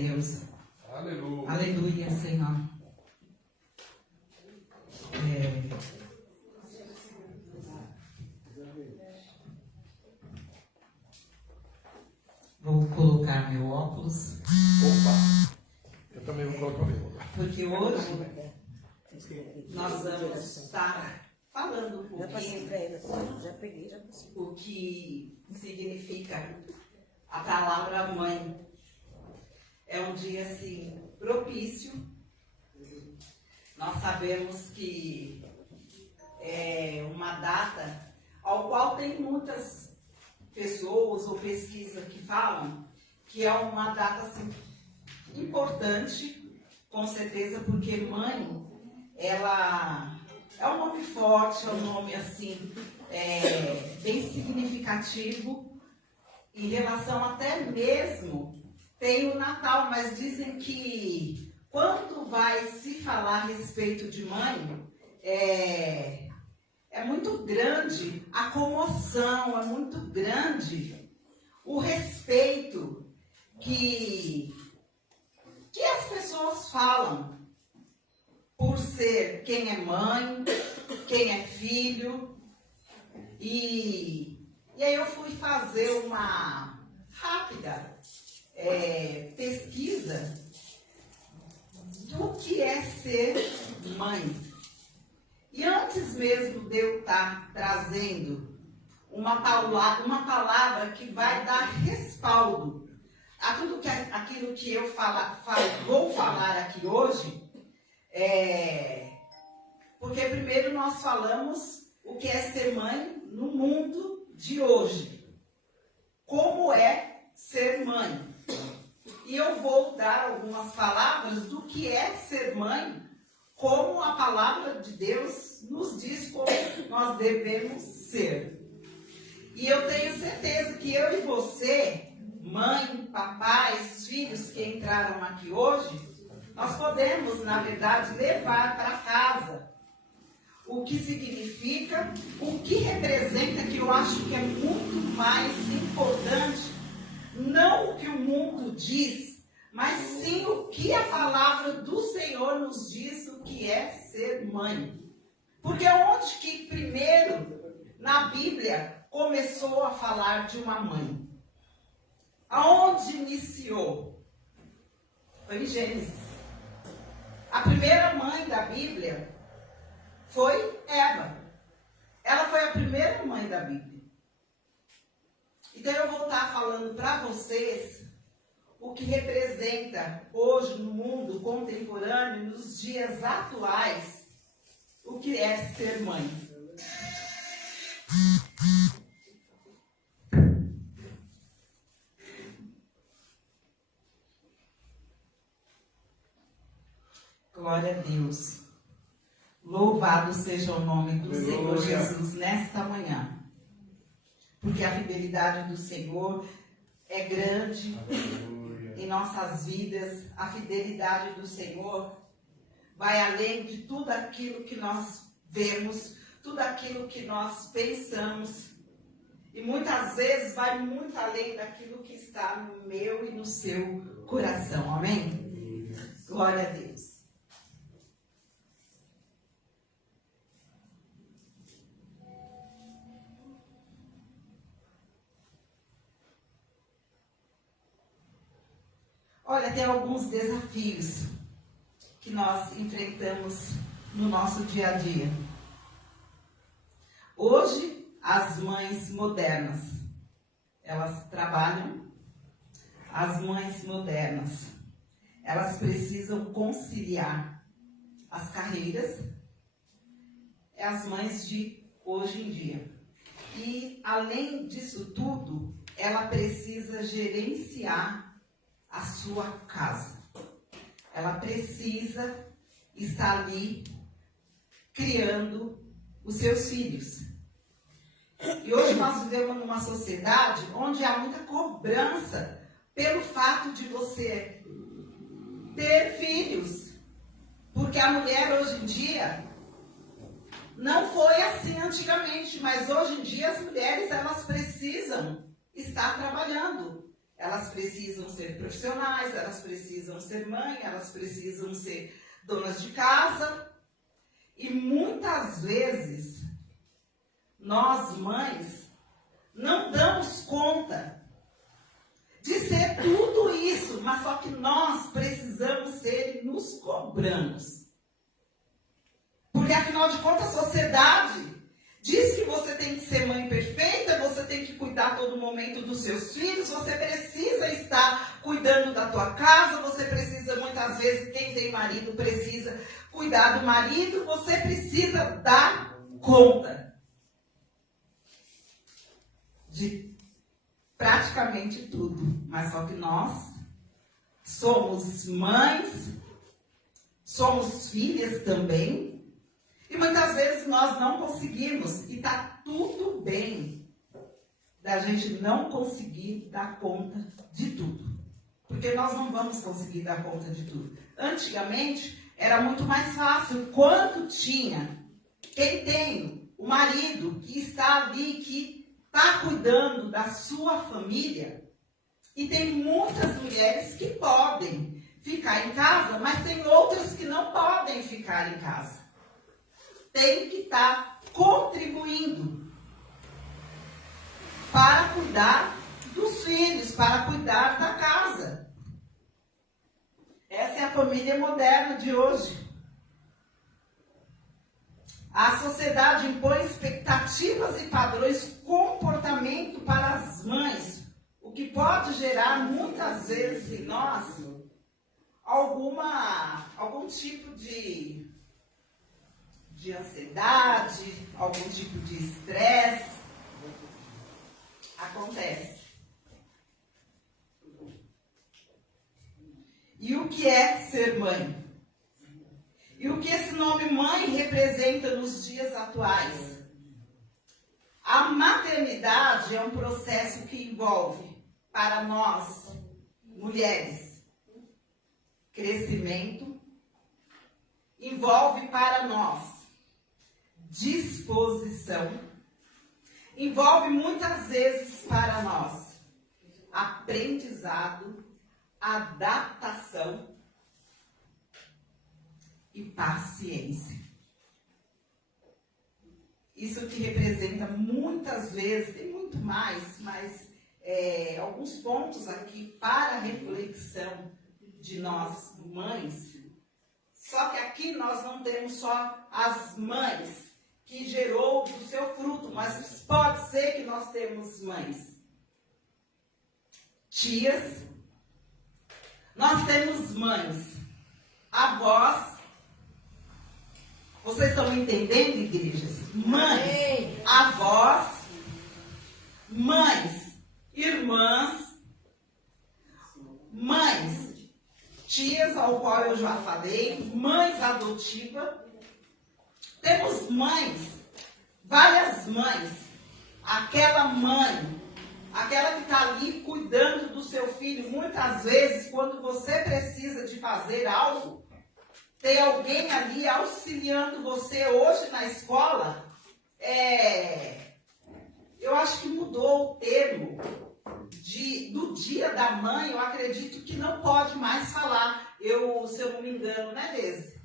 Deus. Aleluia. Aleluia, Senhor. Vou colocar meu óculos. Opa! Eu também vou colocar o meu. Porque hoje nós vamos estar falando um pouquinho o que significa a palavra mãe. É um dia assim propício. Nós sabemos que é uma data ao qual tem muitas pessoas ou pesquisas que falam que é uma data assim, importante, com certeza, porque mãe, ela é um nome forte, é um nome assim, bem significativo, em relação até mesmo, tem o Natal, mas dizem que quando vai se falar a respeito de mãe, é muito grande a comoção, é muito grande o respeito que as pessoas falam por ser quem é mãe, quem é filho. E aí eu fui fazer uma rápida pesquisa do que é ser mãe. E antes mesmo de eu estar trazendo uma palavra que vai dar respaldo a tudo aquilo que eu vou falar aqui hoje, porque primeiro nós falamos o que é ser mãe no mundo de hoje. Como é ser mãe? E eu vou dar algumas palavras do que é ser mãe, como a palavra de Deus nos diz como nós devemos ser. E eu tenho certeza que eu e você, mãe, papais, filhos que entraram aqui hoje, nós podemos, na verdade, levar para casa o que significa, o que representa, que eu acho que é muito mais importante, não o que o mundo diz, mas sim o que a palavra do Senhor nos diz o que é ser mãe. Porque onde que primeiro na Bíblia começou a falar de uma mãe? Aonde iniciou? Foi em Gênesis. A primeira mãe da Bíblia foi Eva. Ela foi a primeira mãe da Bíblia. Então eu vou estar falando para vocês o que representa hoje no mundo contemporâneo, nos dias atuais, o que é ser mãe. Glória a Deus. Louvado seja o nome do Senhor Jesus nesta manhã. Porque a fidelidade do Senhor é grande em nossas vidas. A fidelidade do Senhor vai além de tudo aquilo que nós vemos, tudo aquilo que nós pensamos. E muitas vezes vai muito além daquilo que está no meu e no seu coração. Amém? Glória a Deus. Olha, tem alguns desafios que nós enfrentamos no nosso dia a dia. Hoje, as mães modernas, elas trabalham. As mães modernas, elas precisam conciliar as carreiras. É as mães de hoje em dia. E, além disso tudo, ela precisa gerenciar a sua casa. Ela precisa estar ali criando os seus filhos. E hoje nós vivemos numa sociedade onde há muita cobrança pelo fato de você ter filhos. Porque a mulher hoje em dia, não foi assim antigamente, mas hoje em dia as mulheres elas precisam estar trabalhando. Elas precisam ser profissionais, elas precisam ser mãe, elas precisam ser donas de casa. E muitas vezes, nós mães, não damos conta de ser tudo isso, mas só que nós precisamos ser e nos cobramos. Porque afinal de contas a sociedade diz que você tem que ser mãe perfeita, você tem que cuidar a todo momento dos seus filhos, você precisa estar cuidando da tua casa, você precisa, muitas vezes, quem tem marido precisa cuidar do marido, você precisa dar conta de praticamente tudo. Mas só que nós somos mães, somos filhas também, e muitas vezes nós não conseguimos, e está tudo bem da gente não conseguir dar conta de tudo. Porque nós não vamos conseguir dar conta de tudo. Antigamente era muito mais fácil, quando tinha quem tem o marido que está ali, que está cuidando da sua família, e tem muitas mulheres que podem ficar em casa, mas tem outras que não podem ficar em casa. Tem que estar contribuindo para cuidar dos filhos, para cuidar da casa. Essa é a família moderna de hoje. A sociedade impõe expectativas e padrões de comportamento para as mães, o que pode gerar muitas vezes em nós algum tipo de ansiedade, algum tipo de estresse. Acontece. E o que é ser mãe? E o que esse nome mãe representa nos dias atuais? A maternidade é um processo que envolve, para nós, mulheres, crescimento, envolve para nós disposição, envolve muitas vezes para nós aprendizado, adaptação e paciência. Isso que representa muitas vezes, tem muito mais, mas alguns pontos aqui para reflexão de nós mães. Só que aqui nós não temos só as mães que gerou do seu fruto, mas pode ser que nós temos mães, tias, nós temos mães, avós. Vocês estão entendendo, igrejas? Mães, avós, mães, irmãs, mães, tias, ao qual eu já falei, mães adotivas. Temos mães, várias mães. Aquela mãe, aquela que está ali cuidando do seu filho, muitas vezes, quando você precisa de fazer algo, tem alguém ali auxiliando você. Hoje na escola, eu acho que mudou o termo do dia da mãe. Eu acredito que não pode mais falar. Se eu não me engano, né, Lese?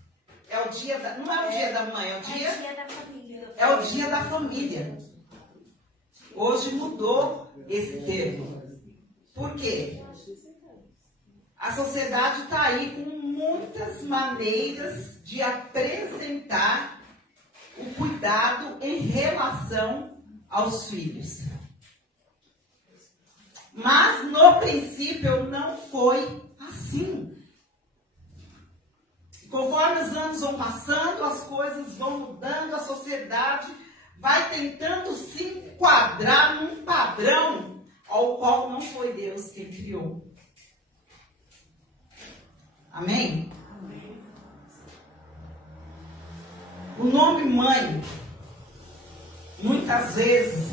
É o dia da... Não é o dia da mãe, é o dia da família. É o dia da família. Hoje mudou esse termo. Por quê? A sociedade está aí com muitas maneiras de apresentar o cuidado em relação aos filhos. Mas no princípio não foi assim. Conforme os anos vão passando, as coisas vão mudando, a sociedade vai tentando se enquadrar num padrão ao qual não foi Deus quem criou. Amém? Amém. O nome mãe, muitas vezes,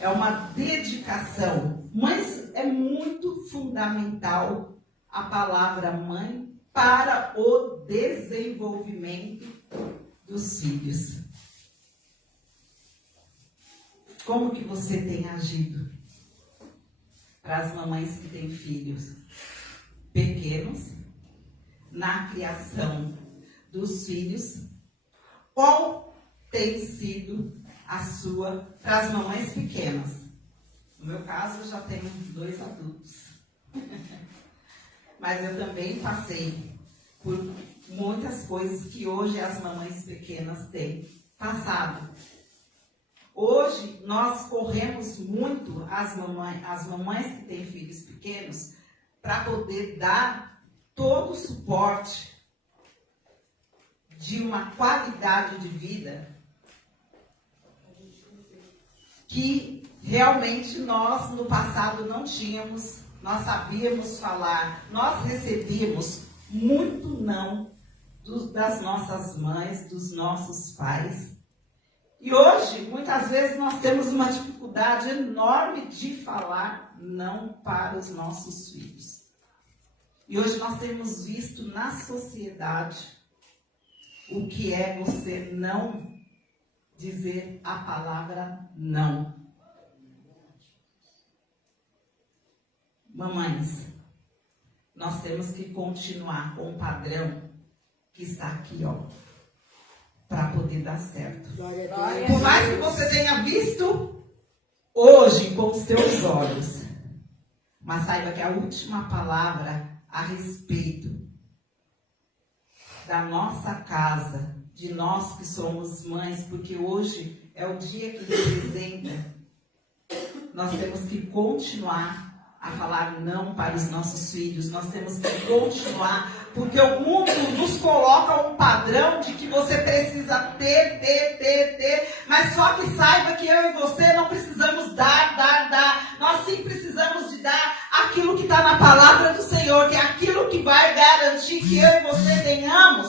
é uma dedicação, mas é muito fundamental a palavra mãe para o desenvolvimento dos filhos. Como que você tem agido? para as mamães que têm filhos pequenos, na criação dos filhos, qual tem sido a sua para as mamães pequenas? No meu caso, eu já tenho 2 adultos. Mas eu também passei por muitas coisas que hoje as mamães pequenas têm passado. Hoje, nós corremos muito, as mamães que têm filhos pequenos, para poder dar todo o suporte de uma qualidade de vida que realmente nós no passado não tínhamos. Nós sabíamos falar, nós recebíamos muito não das nossas mães, dos nossos pais. E hoje, muitas vezes, nós temos uma dificuldade enorme de falar não para os nossos filhos. E hoje nós temos visto na sociedade o que é você não dizer a palavra não. Mamães, nós temos que continuar com o padrão que está aqui, ó, para poder dar certo. Por mais que você tenha visto hoje com os teus olhos, mas saiba que a última palavra a respeito da nossa casa, de nós que somos mães, porque hoje é o dia que representa, nós temos que continuar a falar não para os nossos filhos. Nós temos que continuar, porque o mundo nos coloca um padrão de que você precisa ter, mas só que saiba que eu e você não precisamos dar. Nós sim precisamos de dar aquilo que está na palavra do Senhor, que é aquilo que vai garantir que eu e você tenhamos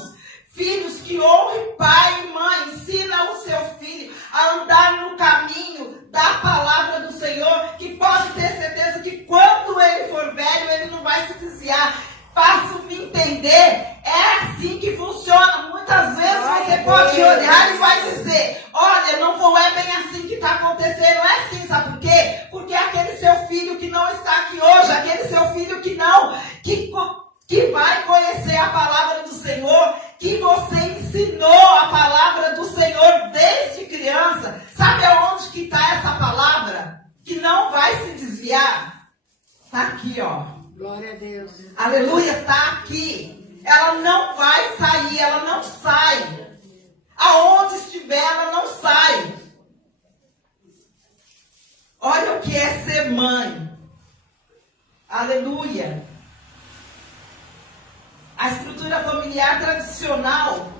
filhos que honrem pai e mãe. Ensina o seu filho a andar no caminho da palavra do Senhor, que pode ter certeza que quando ele for velho, ele não vai se desviar. Faço-me entender, é assim que funciona. Muitas vezes você pode olhar e vai dizer, olha, não é bem assim que está acontecendo. É assim, sabe por quê? Porque aquele seu filho que não está aqui hoje, aquele seu filho que vai conhecer a palavra do Senhor, que você ensinou a palavra do Senhor desde criança. Sabe aonde que está essa palavra? Que não vai se desviar? Está aqui, ó. Glória a Deus. Aleluia, está aqui. Ela não vai sair, ela não sai. Aonde estiver, ela não sai. Olha o que é ser mãe. Aleluia. A estrutura familiar tradicional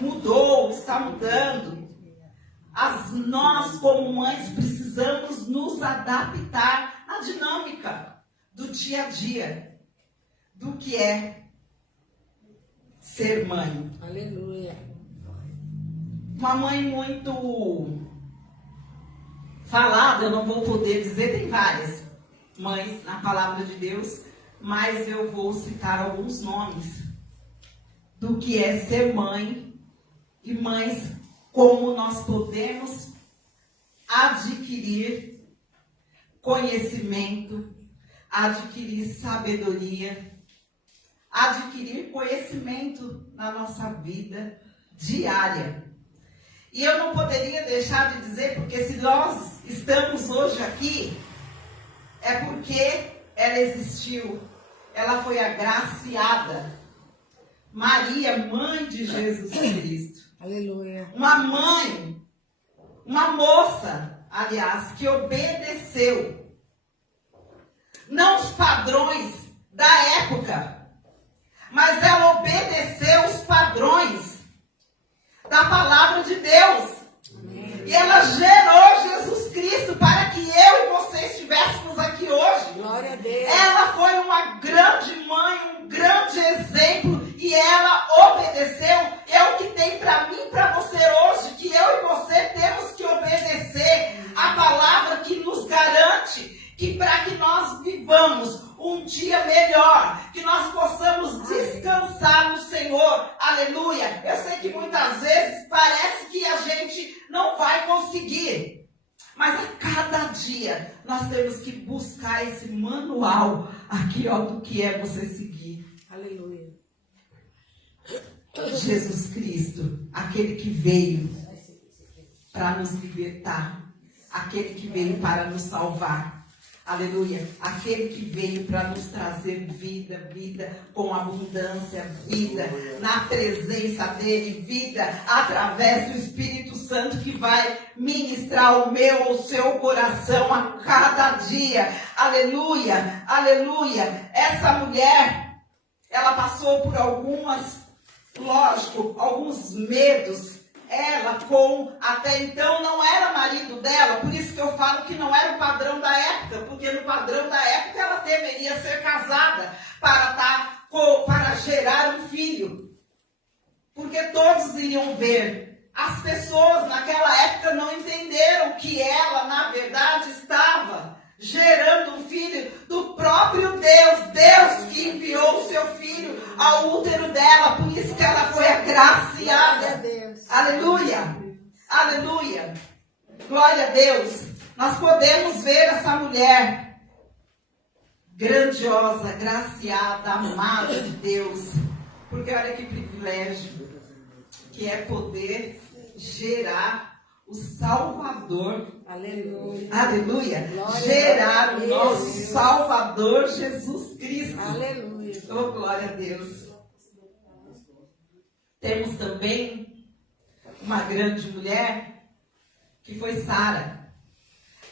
mudou, está mudando. Nós, como mães, precisamos nos adaptar à dinâmica do dia a dia, do que é ser mãe. Aleluia. Uma mãe muito falada, eu não vou poder dizer, tem várias mães na palavra de Deus, mas eu vou citar alguns nomes do que é ser mãe e mães, como nós podemos adquirir conhecimento, adquirir sabedoria, adquirir conhecimento na nossa vida diária. E eu não poderia deixar de dizer, porque se nós estamos hoje aqui, é porque ela existiu, ela foi agraciada. Maria, mãe de Jesus Cristo. Aleluia. Uma mãe, uma moça, aliás, que obedeceu. Não os padrões da época, mas ela obedeceu os padrões da palavra de Deus. Amém. E ela gerou Jesus Cristo para que eu e você estivéssemos aqui hoje. Glória a Deus. Ela foi uma grande mãe, um grande exemplo, e ela obedeceu. É o que tem para mim e para você hoje, que eu e você temos que obedecer a palavra que nos garante que para que nós vivamos um dia melhor, que nós possamos descansar no Senhor. Aleluia. Eu sei que muitas vezes parece que a gente não vai conseguir, mas Mas a cada dia nós temos que buscar esse manual aqui, ó, do que é você seguir. Aleluia. Jesus Cristo, aquele que veio para nos libertar, aquele que veio para nos salvar. Aleluia. Aquele que veio para nos trazer vida, vida com abundância, vida na presença dele, vida através do Espírito Santo que vai ministrar o meu ou o seu coração a cada dia. Aleluia, aleluia. Essa mulher, ela passou por alguns medos. Ela até então não era marido dela, por isso que eu falo que não era o padrão da época, porque no padrão da época ela deveria ser casada para gerar um filho, porque todos iriam ver. As pessoas naquela época não entenderam que ela, na verdade, estava gerando um filho do próprio Deus, Deus que enviou o seu filho ao útero dela, por isso que ela foi agraciada. Aleluia, aleluia, glória a Deus. Nós podemos ver essa mulher grandiosa, graciada, amada de Deus, porque olha que privilégio que é poder gerar o Salvador. Aleluia. Aleluia. Glória Gerar a o Deus. nosso Salvador Jesus Cristo. Aleluia. Oh, glória a Deus. Temos também uma grande mulher que foi Sara.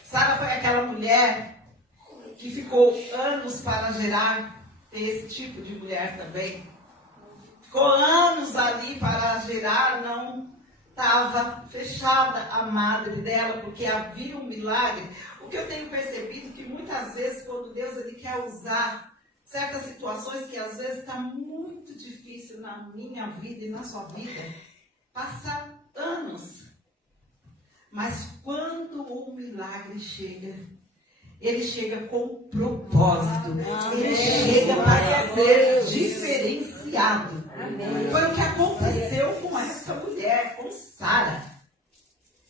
Sara foi aquela mulher que ficou anos para gerar. Tem esse tipo de mulher também. Ficou anos ali para gerar, não estava fechada a madre dela, porque havia um milagre. O que eu tenho percebido que muitas vezes, quando Deus ele quer usar certas situações que às vezes está muito difícil na minha vida e na sua vida, passa anos. Mas quando o milagre chega, ele chega com propósito. Ele chega para ser diferenciado. Foi o que aconteceu com essa mulher, com Sara.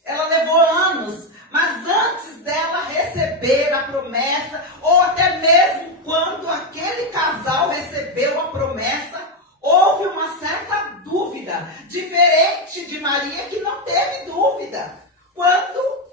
Ela levou anos, mas antes dela receber a promessa, ou até mesmo quando aquele casal recebeu a promessa, houve uma certa dúvida, diferente de Maria, que não teve dúvida. Quando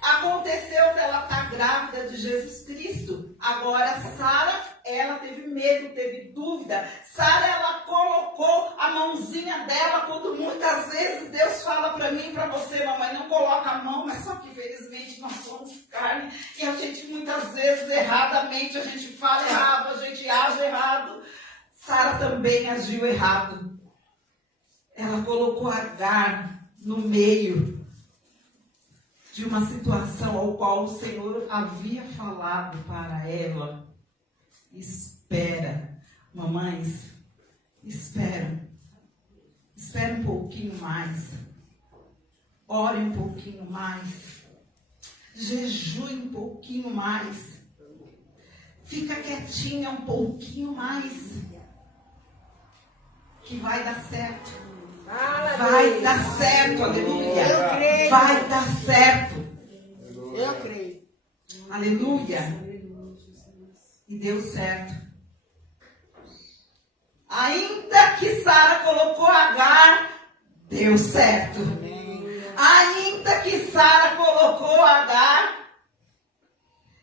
aconteceu dela estar grávida de Jesus Cristo, agora Sara, ela teve medo, teve dúvida. Sara, ela colocou a mãozinha dela, quando muitas vezes Deus fala para mim e para você, mamãe, não coloca a mão, mas só que infelizmente nós somos carne, e a gente muitas vezes erradamente, a gente fala errado, a gente age errado. Sara também agiu errado. Ela colocou Agar no meio de uma situação ao qual o Senhor havia falado para ela. Espera, mamães, espera. Espera um pouquinho mais. Ore um pouquinho mais. Jejue um pouquinho mais. Fica quietinha um pouquinho mais. Que vai dar certo. Vai dar certo, aleluia. Eu creio. Vai dar certo. Eu creio. Aleluia. E deu certo. Ainda que Sara colocou Agar, deu certo. Ainda que Sara colocou Agar,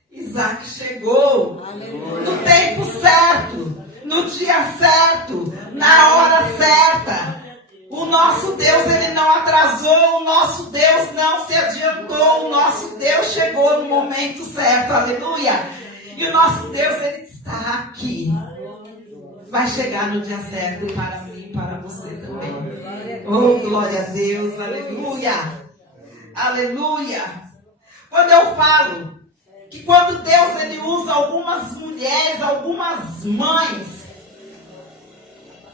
Isaac chegou. Aleluia. No tempo certo, no dia certo, na hora certa. O nosso Deus, ele não atrasou, o nosso Deus não se adiantou, o nosso Deus chegou no momento certo, aleluia. E o nosso Deus, ele está aqui. Vai chegar no dia certo para mim e para você também. Oh, glória a Deus, aleluia. Aleluia. Quando eu falo que quando Deus, ele usa algumas mulheres, algumas mães,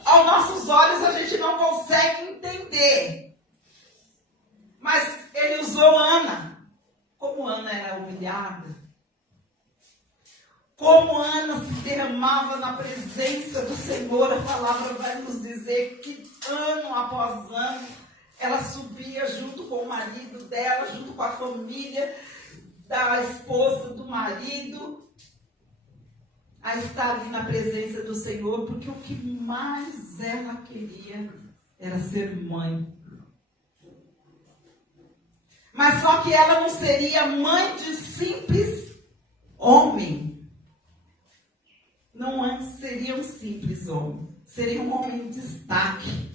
aos nossos olhos a gente não consegue entender. Mas ele usou Ana. Como Ana era humilhada. Como Ana se derramava na presença do Senhor. A palavra vai nos dizer que ano após ano ela subia junto com o marido dela, junto com a família da esposa do marido, a estar ali na presença do Senhor, porque o que mais ela queria era ser mãe. Mas só que ela não seria mãe de simples homem. Não seria um simples homem. Seria um homem em destaque.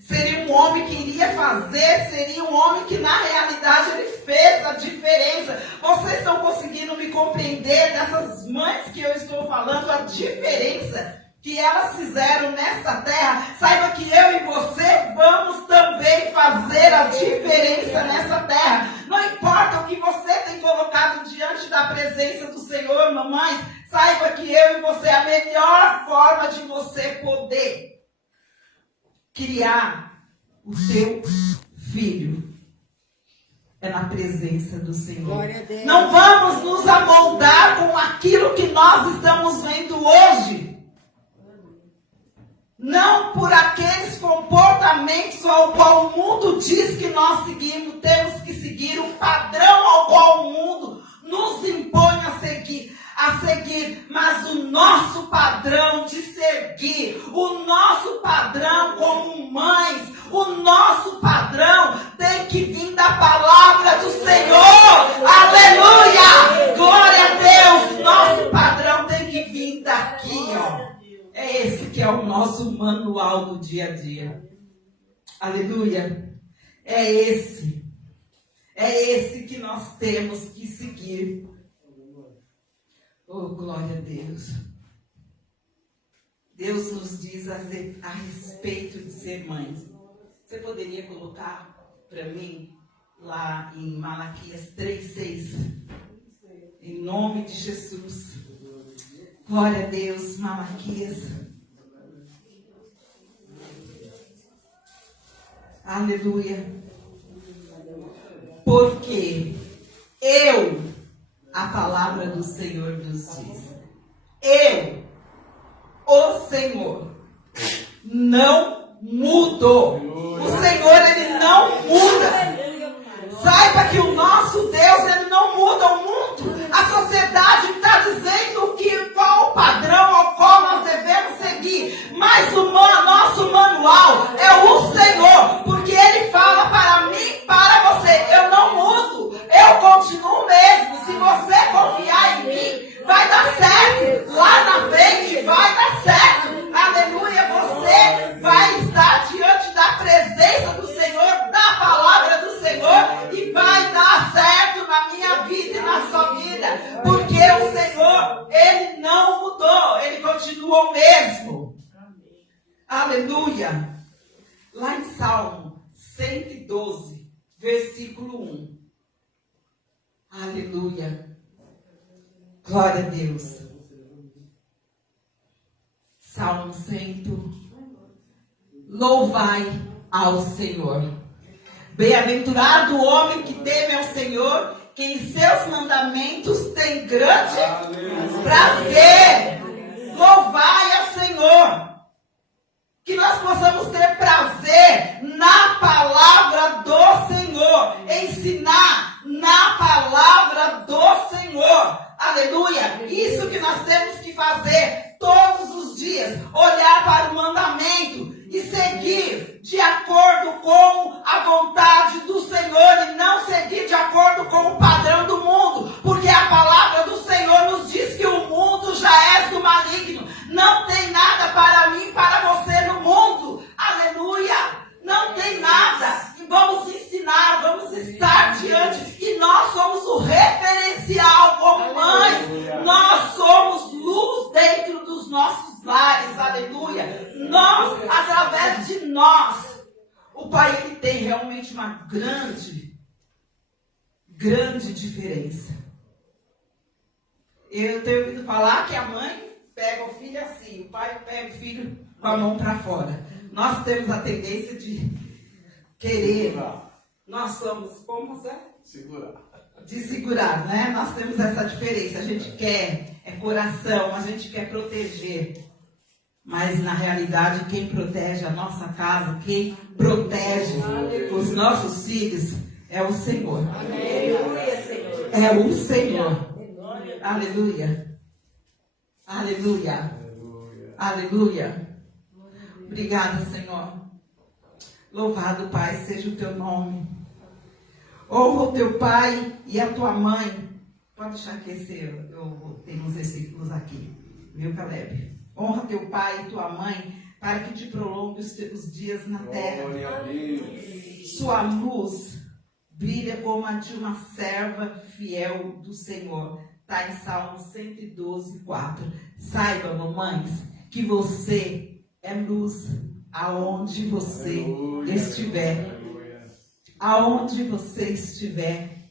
Seria um homem que iria fazer, seria um homem que na realidade ele fez a diferença. Vocês estão conseguindo me compreender dessas mães que eu estou falando, a diferença que elas fizeram nesta terra? Saiba que eu e você vamos também fazer a diferença nessa terra. Não importa o que você tem colocado diante da presença do Senhor, mamães, saiba que eu e você, a melhor forma de você poder criar o teu filho é na presença do Senhor. Glória a Deus. Não vamos nos amoldar com aquilo que nós estamos vendo hoje. Não por aqueles comportamentos ao qual o mundo diz que nós seguimos, temos que seguir o padrão ao qual o mundo nos impõe a seguir, mas o nosso padrão de seguir, o nosso padrão como mães, o nosso padrão tem que vir da palavra do Senhor. Aleluia! Glória a Deus! Nosso padrão tem que vir daqui, ó. É esse que é o nosso manual do dia a dia. Aleluia! É esse que nós temos que seguir. Oh, glória a Deus. Deus nos diz a respeito de ser mães. Você poderia colocar para mim lá em Malaquias 3:6? Em nome de Jesus. Glória a Deus, Malaquias. Aleluia. Porque a palavra do Senhor nos diz, o Senhor, não mudo. O Senhor, ele não muda. Saiba que o nosso Deus, ele não muda o mundo. A sociedade está dizendo qual o padrão ao qual nós devemos seguir. Mas o nosso manual é o Senhor. Porque ele fala para mim, para você, eu não mudo. Eu continuo mesmo. Se você confiar em mim, vai dar certo. Lá na frente vai dar certo. Aleluia. Você vai estar diante da presença do Senhor, da palavra do Senhor, e vai dar certo na minha vida e na sua vida. Porque o Senhor, ele não mudou. Ele continua o mesmo. Aleluia. Lá em Salmo 112, versículo 1. Aleluia. Glória a Deus. Salmo 100. Louvai ao Senhor. Bem-aventurado o homem que teme ao Senhor, que em seus mandamentos tem grande prazer. Louvai ao Senhor. Que nós possamos ter prazer na palavra do Senhor. Ensinar na palavra do Senhor. Aleluia. Isso que nós temos que fazer todos os dias. Olhar para o mandamento e seguir de acordo com a vontade do Senhor e não seguir de acordo com o padrão do mundo. Porque a palavra do Senhor nos diz que o mundo já é do maligno. Não tem nada para mim, para você no mundo. Aleluia! Não tem nada. E vamos ensinar, vamos estar diante. E nós somos o referencial como mães. Nós somos luz dentro dos nossos lares. Aleluia! Nós, através de nós, o Pai, ele tem realmente uma grande diferença. Eu tenho ouvido falar que a mãe pega o filho assim, o pai pega o filho com a mão para fora. Nós temos a tendência de querer. Nós somos, como você? De segurar, né? Nós temos essa diferença. A gente quer, é coração, a gente quer proteger. Mas na realidade quem protege a nossa casa, quem protege os nossos filhos é o Senhor. Aleluia, Senhor. É o Senhor. Aleluia. Aleluia. Aleluia. Obrigada, Senhor. Louvado, Pai, seja o teu nome. Honra o teu pai e a tua mãe. Pode deixar aquecer, eu tenho uns versículos aqui. Viu, Caleb? Honra teu pai e tua mãe, para que te prolongue os teus dias na terra. Glória a Deus. Sua luz brilha como a de uma serva fiel do Senhor. Está em Salmo 112, 4. Saiba, mamães, que você é luz aonde você estiver. Aonde você estiver,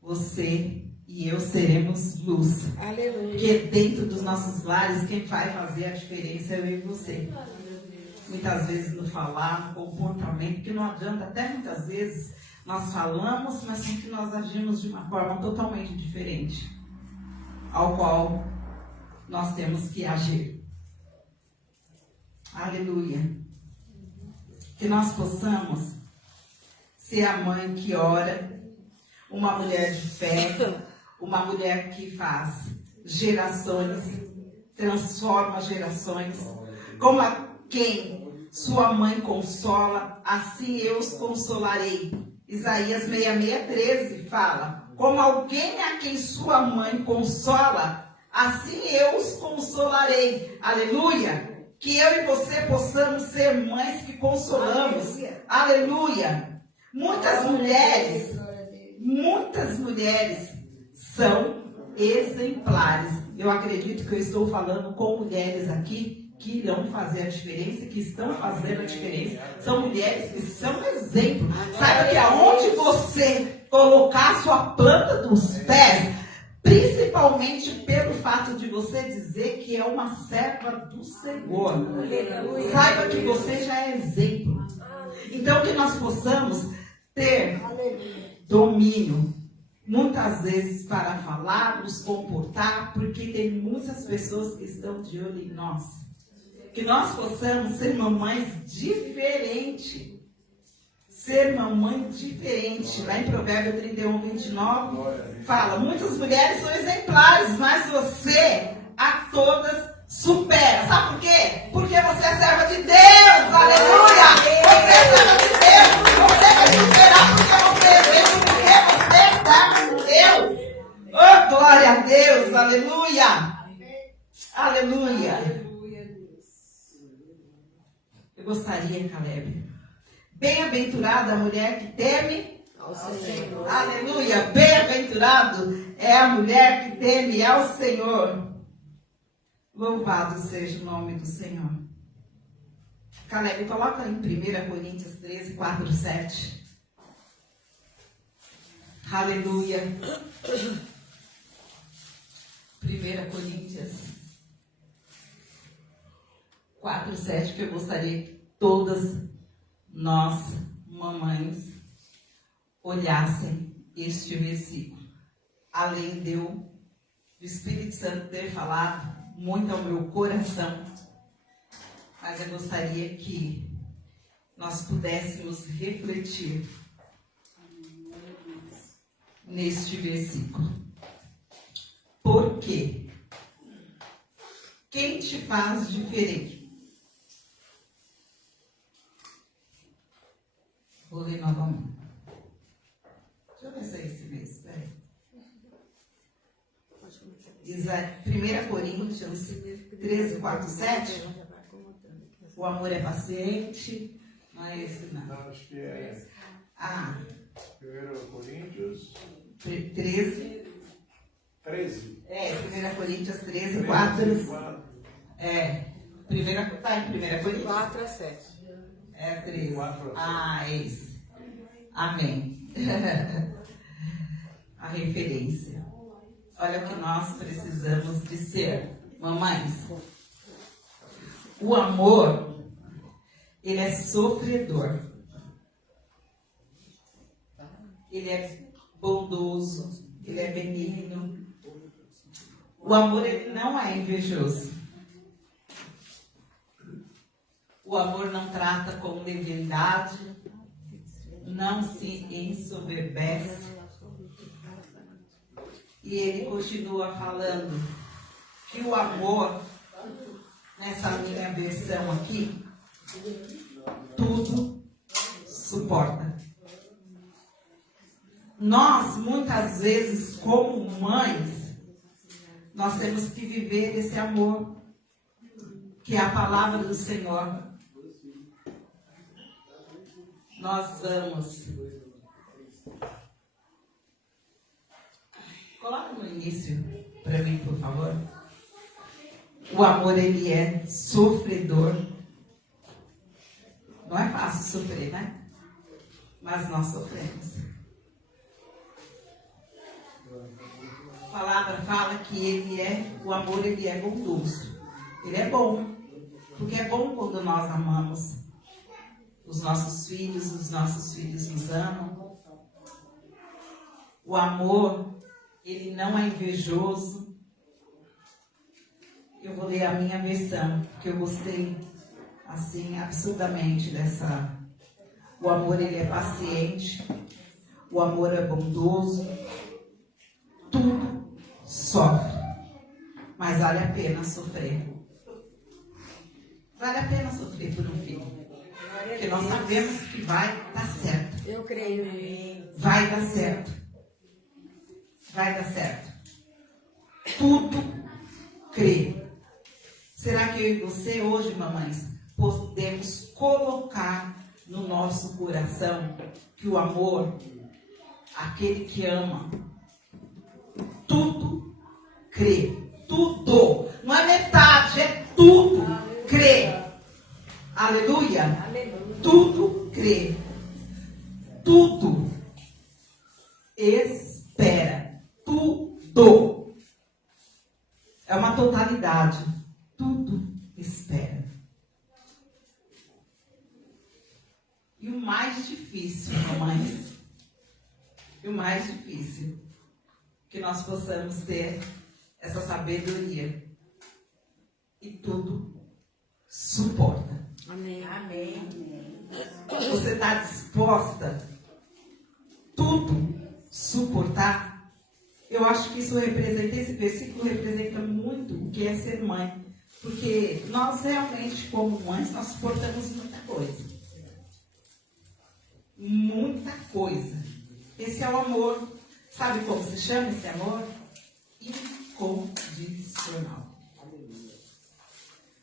você e eu seremos luz. Aleluia. Porque dentro dos nossos lares, quem vai fazer a diferença é eu e você. Muitas vezes no falar, no comportamento, que não adianta, até muitas vezes nós falamos, mas só que nós agimos de uma forma totalmente diferente ao qual nós temos que agir. Aleluia. Que nós possamos ser a mãe que ora, uma mulher de fé, uma mulher que faz gerações, transforma gerações, como a quem sua mãe consola, assim eu os consolarei. Isaías 66:13 fala, como alguém a quem sua mãe consola, assim eu os consolarei. Aleluia! Que eu e você possamos ser mães que consolamos. Aleluia! Muitas mulheres são exemplares. Eu acredito que eu estou falando com mulheres aqui que irão fazer a diferença, que estão fazendo a diferença. São mulheres que são exemplo. Saiba que aonde você colocar a sua planta dos pés, principalmente pelo fato de você dizer que é uma serva do Senhor, saiba que você já é exemplo. Então que nós possamos ter domínio, muitas vezes para falar, nos comportar, porque tem muitas pessoas que estão de olho em nós. Que nós possamos ser mamães diferentes. Ser mamãe diferente. Lá em Provérbio 31:29 fala, muitas mulheres são exemplares, mas você a todas supera. Sabe por quê? Porque você é serva de Deus. Aleluia! Você é serva de Deus. Você vai superar porque você é Deus. Porque você é serva de Deus. Oh, glória a Deus. Aleluia! Aleluia! Eu gostaria, Caleb. Bem-aventurada a mulher que teme ao Senhor. Aleluia! Bem-aventurado é a mulher que teme ao Senhor. Louvado seja o nome do Senhor. Caleb, coloca em 1 Coríntios 13, 4, 7. Aleluia. 1 Coríntios 4, 7, que eu gostaria que todas nós, mamães, olhassem este versículo. Além de eu, do Espírito Santo ter falado muito ao meu coração, mas eu gostaria que nós pudéssemos refletir neste versículo. Por quê? Quem te faz diferente? Vou ler novamente. Deixa eu ver se é esse mesmo. Peraí. 1 Coríntios 13, 4, 7. O amor é paciente. Não é esse, não. Não, acho que é. 1 Coríntios 13. 13. 1 Coríntios 13, 4. Está em 1 Coríntios 4 a 7. 13. É isso. Amém. A referência. Olha o que nós precisamos de ser, mamães. O amor, ele é sofredor. Ele é bondoso. Ele é benigno. O amor, ele não é invejoso. O amor não trata com leviandade, não se ensoberbece. E ele continua falando que o amor, nessa minha versão aqui, tudo suporta. Nós, muitas vezes, como mães, nós temos que viver esse amor, que é a palavra do Senhor. Nós vamos. Coloca no início para mim, por favor. O amor, ele é sofredor. Não é fácil sofrer, né? Mas nós sofremos. A palavra fala que o amor, ele é bondoso. Ele é bom. Porque é bom quando nós amamos os nossos filhos nos amam. O amor, ele não é invejoso. Eu vou ler a minha versão, porque eu gostei, assim, absurdamente dessa. O amor, ele é paciente. O amor é bondoso. Tudo sofre. Mas vale a pena sofrer. Vale a pena sofrer por um filho. Porque nós sabemos que vai dar certo. Eu creio. Vai dar certo. Vai dar certo. Tudo crê. Será que eu e você hoje, mamães, podemos colocar no nosso coração que o amor, aquele que ama, tudo crê. Tudo. Não é metade, é tudo crê. Aleluia. Aleluia. Tudo crê. Tudo espera. Tudo. É uma totalidade. Tudo espera. E o mais difícil, mamães, e o mais difícil, que nós possamos ter essa sabedoria. E tudo suporta. Amém. Amém. Você está disposta tudo suportar? Eu acho que isso representa, esse versículo representa muito o que é ser mãe. Porque nós realmente, como mães, nós suportamos muita coisa. Muita coisa. Esse é o amor. Sabe como se chama esse amor? Incondicional.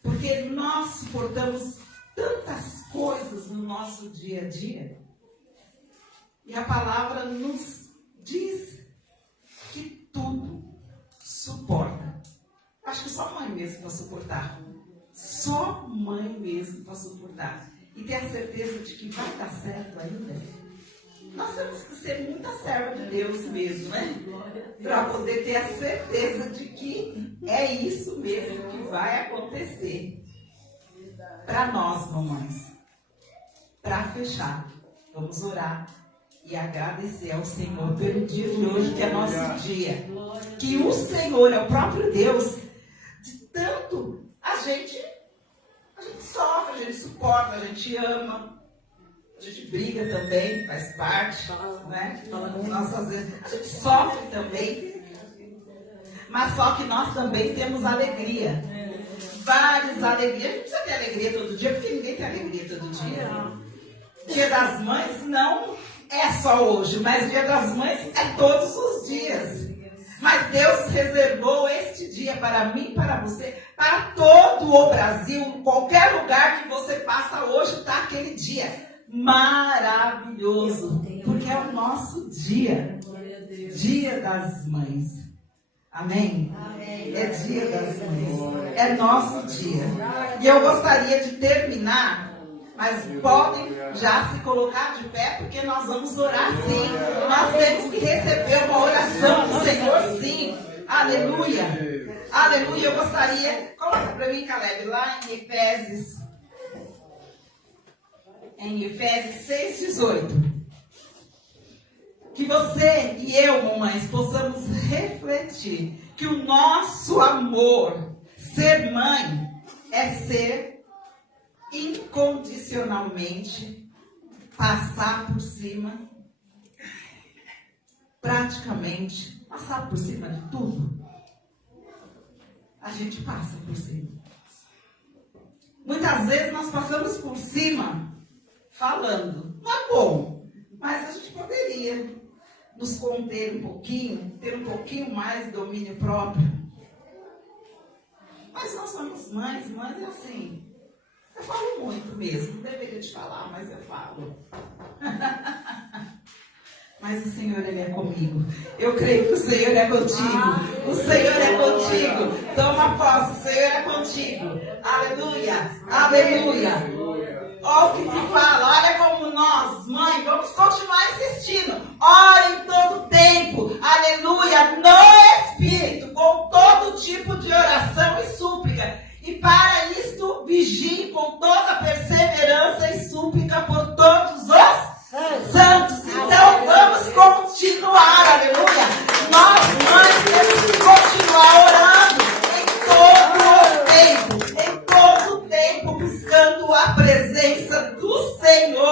Porque nós suportamos tantas coisas no nosso dia a dia. E a palavra nos diz que tudo suporta. Acho que só mãe mesmo para suportar. Só mãe mesmo para suportar. E ter a certeza de que vai dar certo ainda. Nós temos que ser muita serva de Deus mesmo, né? Para poder ter a certeza de que é isso mesmo que vai acontecer. Para nós, mamães. Para fechar, vamos orar e agradecer ao Senhor pelo dia de hoje, que é nosso dia. Que o Senhor é o próprio Deus. De tanto a gente sofre, a gente suporta, a gente ama. A gente briga também, faz parte, né? Nossas vezes, a gente sofre também. Mas só que nós também temos alegria. Várias alegrias. A gente precisa ter alegria todo dia, porque ninguém tem alegria todo dia. Dia das Mães não é só hoje, mas Dia das Mães é todos os dias. Mas Deus reservou este dia para mim, para você, para todo o Brasil, qualquer lugar que você passa hoje, está aquele dia. Maravilhoso, porque é o nosso dia, Dia das Mães. Amém? É Dia das Mães, é nosso dia. E eu gostaria de terminar, mas podem já se colocar de pé, porque nós vamos orar sim. Nós temos que receber uma oração do Senhor sim. Aleluia, aleluia. Eu gostaria, coloca para mim, Caleb, lá em Efésios 6:18. Que você e eu, mamães, possamos refletir que o nosso amor, ser mãe, é ser incondicional. incondicionalmente, passar por cima, praticamente, passar por cima de tudo. A gente passa por cima. Muitas vezes nós passamos por cima falando. Não é bom, mas a gente poderia nos conter um pouquinho, ter um pouquinho mais de domínio próprio. Mas nós somos mães é assim. Eu falo muito mesmo, não deveria te falar, mas eu falo. Mas o Senhor, Ele é comigo. Eu creio que o Senhor é contigo. O Senhor é contigo. Toma posse, o Senhor é contigo. Aleluia, aleluia. Olha o que se fala, olha como nós, mãe, vamos continuar insistindo. Ore em todo tempo, aleluia, no Espírito, com todo tipo de oração e súplica. E para isto, vigie com toda perseverança e súplica por todos os santos. Então, vamos continuar, aleluia. Nós, mães, temos que continuar orando em todo o tempo, buscando a presença do Senhor.